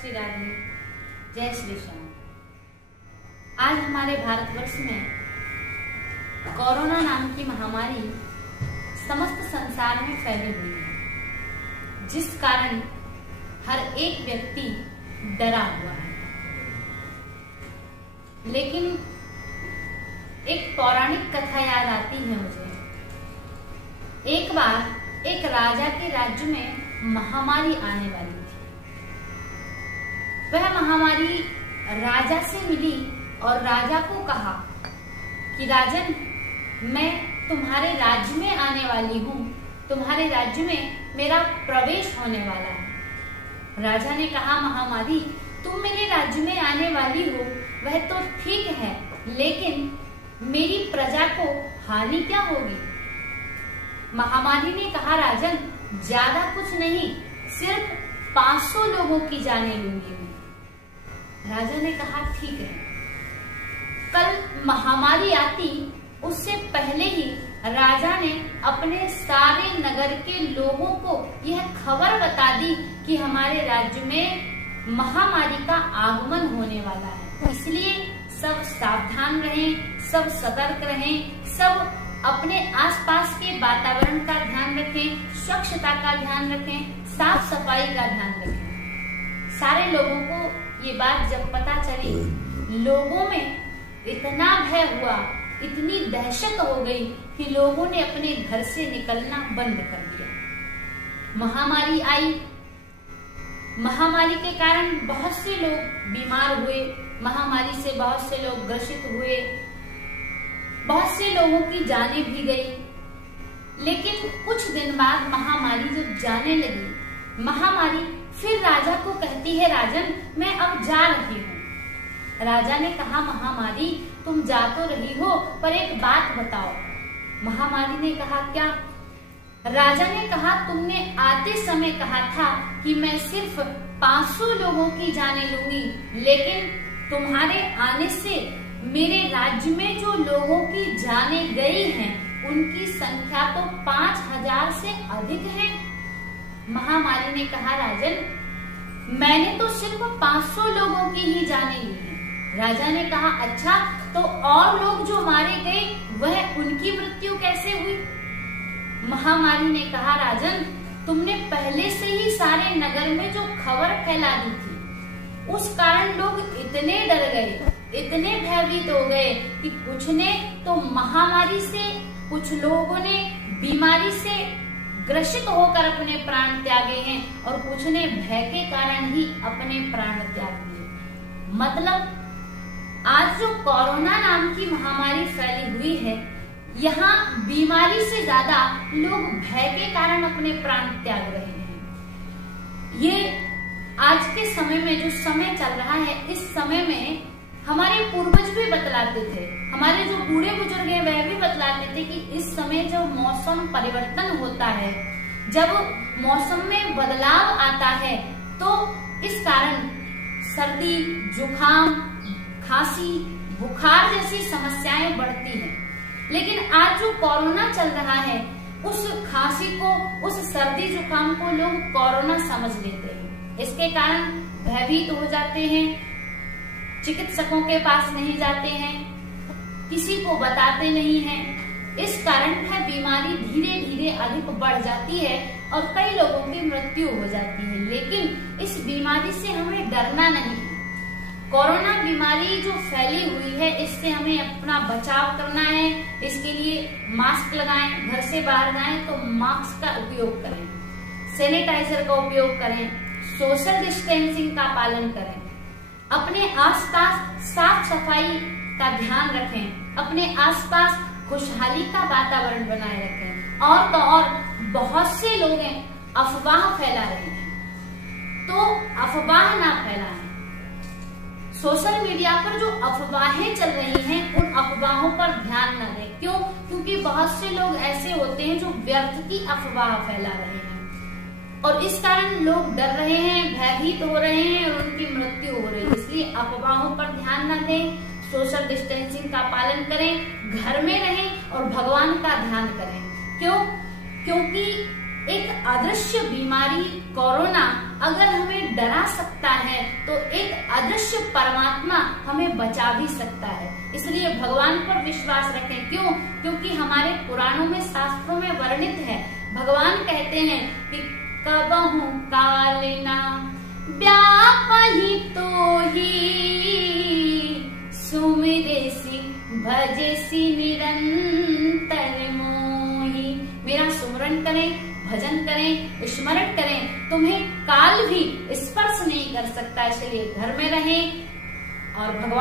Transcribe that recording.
श्री राधे, जय श्री श्याम। आज हमारे भारतवर्ष में कोरोना नाम की महामारी समस्त संसार में फैली हुई है, जिस कारण हर एक व्यक्ति डरा हुआ है। लेकिन एक पौराणिक कथा याद आती है मुझे। एक बार एक राजा के राज्य में महामारी आने वाली थी। वह महामारी राजा से मिली और राजा को कहा कि राजन, मैं तुम्हारे राज्य में आने वाली हूँ, तुम्हारे राज्य में मेरा प्रवेश होने वाला है। राजा ने कहा, महामारी, तुम मेरे राज्य में आने वाली हो वह तो ठीक है, लेकिन मेरी प्रजा को हानि क्या होगी? महामारी ने कहा, राजन, ज्यादा कुछ नहीं, सिर्फ 500 लोगों की जाने लूंगी मैं। राजा ने कहा, ठीक है। कल महामारी आती उससे पहले ही राजा ने अपने सारे नगर के लोगों को यह खबर बता दी कि हमारे राज्य में महामारी का आगमन होने वाला है। इसलिए सब सावधान रहें, सब सतर्क रहें, सब अपने आसपास के वातावरण का ध्यान रखें, स्वच्छता का ध्यान रखें, साफ सफाई का ध्यान रखें। सारे लोगों को ये बात जब पता चली, लोगों में इतना भय हुआ, इतनी दहशत हो गई कि लोगों ने अपने घर से निकलना बंद कर दिया। महामारी आई। महामारी के कारण बहुत से लोग बीमार हुए, महामारी से बहुत से लोग ग्रसित हुए, बहुत से लोगों की जानें भी गई। लेकिन कुछ दिन बाद महामारी जब जाने लगी, महामारी फिर राजा को कहती है, राजन, मैं अब जा रही हूँ। राजा ने कहा, महामारी, तुम जा तो रही हो, पर एक बात बताओ। महामारी ने कहा, क्या? राजा ने कहा, तुमने आते समय कहा था कि मैं सिर्फ 500 लोगों की जाने लूंगी, लेकिन तुम्हारे आने से मेरे राज्य में जो लोगों की जाने गई हैं, उनकी संख्या तो 5000 से अधिक है। महामारी ने कहा, राजन, मैंने तो सिर्फ 500 लोगों की ही जाने ली है। राजा ने कहा, अच्छा, तो और लोग जो मारे गए वह उनकी मृत्यु कैसे हुई? महामारी ने कहा, राजन, तुमने पहले से ही सारे नगर में जो खबर फैला दी थी, उस कारण लोग इतने डर गए, इतने भयभीत हो गए कि कुछ ने तो महामारी से, कुछ लोगों ने बीमारी से ग्रसित होकर अपने प्राण त्यागे हैं और कुछ ने भय के कारण ही अपने प्राण त्याग दिए। मतलब आज जो कोरोना नाम की महामारी फैली हुई है, यहाँ बीमारी से ज्यादा लोग भय के कारण अपने प्राण त्याग रहे हैं। ये आज के समय में जो समय चल रहा है, इस समय में हमारे पूर्वज भी बतलाते थे, हमारे जो बूढ़े बुजुर्ग हैं वह भी बतलाते थे कि इस समय जब मौसम परिवर्तन होता है, जब मौसम में बदलाव आता है, तो इस कारण सर्दी, जुकाम, खांसी, बुखार जैसी समस्याएं बढ़ती हैं। लेकिन आज जो कोरोना चल रहा है, उस खांसी को, उस सर्दी जुकाम को लोग कोरोना समझ लेते हैं। इसके कारण भयभीत हो जाते हैं, चिकित्सकों के पास नहीं जाते हैं, किसी को बताते नहीं हैं। इस कारण वह बीमारी धीरे धीरे अधिक बढ़ जाती है और कई लोगों की मृत्यु हो जाती है। लेकिन इस बीमारी से हमें डरना नहीं है। कोरोना बीमारी जो फैली हुई है, इससे हमें अपना बचाव करना है। इसके लिए मास्क लगाएं, घर से बाहर जाएं तो मास्क का उपयोग करें, सैनिटाइजर का उपयोग करें, सोशल डिस्टेंसिंग का पालन करें, अपने आसपास साफ सफाई का ध्यान रखें, अपने आसपास खुशहाली का वातावरण बनाए रखें। और तो और बहुत से लोग अफवाह फैला रहे हैं, तो अफवाह ना फैलाएं। सोशल मीडिया पर जो अफवाहें चल रही हैं, उन अफवाहों पर ध्यान न दें। क्यों? क्योंकि बहुत से लोग ऐसे होते हैं जो व्यर्थ की अफवाह फैला रहे हैं और इस कारण लोग डर रहे हैं, भयभीत हो रहे हैं और उनकी मृत्यु हो रही है। इसलिए अफवाहों पर ध्यान न दें, सोशल डिस्टेंसिंग का पालन करें, घर में रहें और भगवान का ध्यान करें। क्यों? क्योंकि एक अदृश्य बीमारी कोरोना अगर हमें डरा सकता है तो एक अदृश्य परमात्मा हमें बचा भी सकता है। इसलिए भगवान पर विश्वास रखें। क्यों? क्योंकि हमारे पुराणों में, शास्त्रों में वर्णित है, भगवान कहते हैं कि कबहु कालिना व्यापहि तो ही सुमिरेसी भजेसी निरंतर मोहि। मेरा सुमरन करें, भजन करें, स्मरण करें, तुम्हें काल भी स्पर्श नहीं कर सकता। इसलिए घर में रहें और भगवान